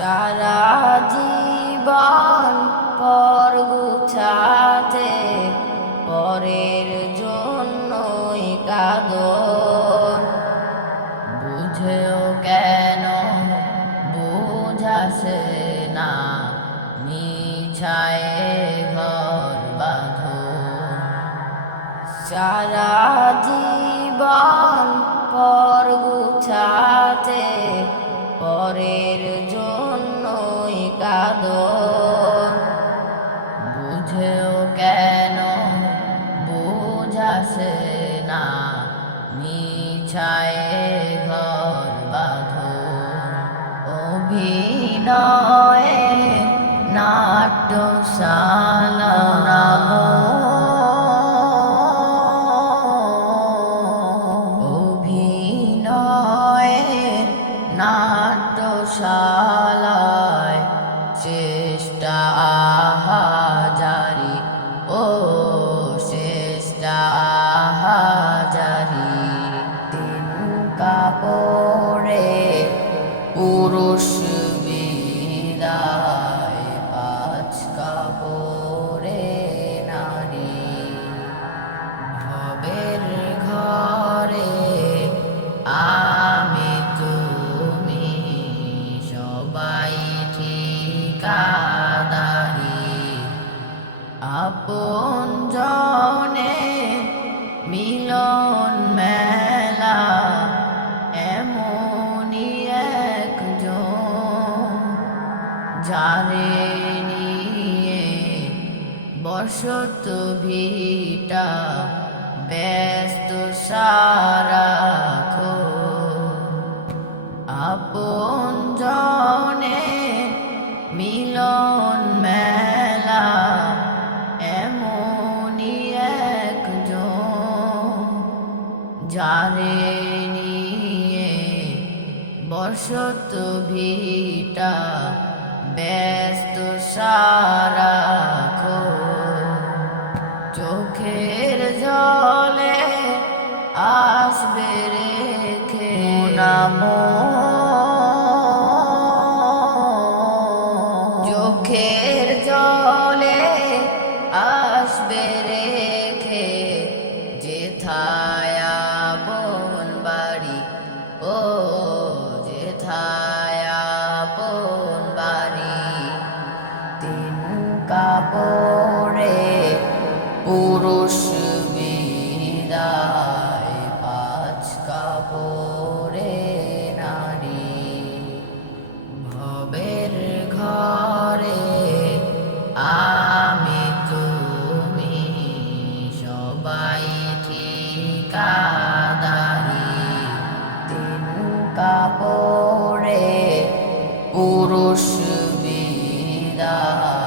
সারা জীবন পর গুছাতে, পরের জন্যই কাদর। বুঝেও কেন বুঝাসে না মিছায় ঘর বাঁধো সারা জীবন পর গুছাতে বুঝেও কেন বুঝাসে না? মিছায় ঘর বাঁধো অভিনয়ে নাট্যশালা অভিনয়ের নাট্যশালায় আহাজারি তিন কাপড়ে পুরুষ বিদায় পাঁচ ঘরে আমি সবাই বসত ভিটা, ব্যস্ত সারাখো আপন জনে মিলন মেলা, এমনই একজন যারে নিয়ে বসত ভিটা, ব্যস্ত সারাখো চোখের জলে আসবে রেখে। নামো চোখের জলে আসবে রেখে। যেথায়া বোন বাড়ি, ও যেথায়া বোন বাড়ি, তিন কাপড়ে পুরুষ বিদায় পাঁচ কাপড়ে ঘরে আমি সবাই তিন কাপড়ে পুরুষ বিদায়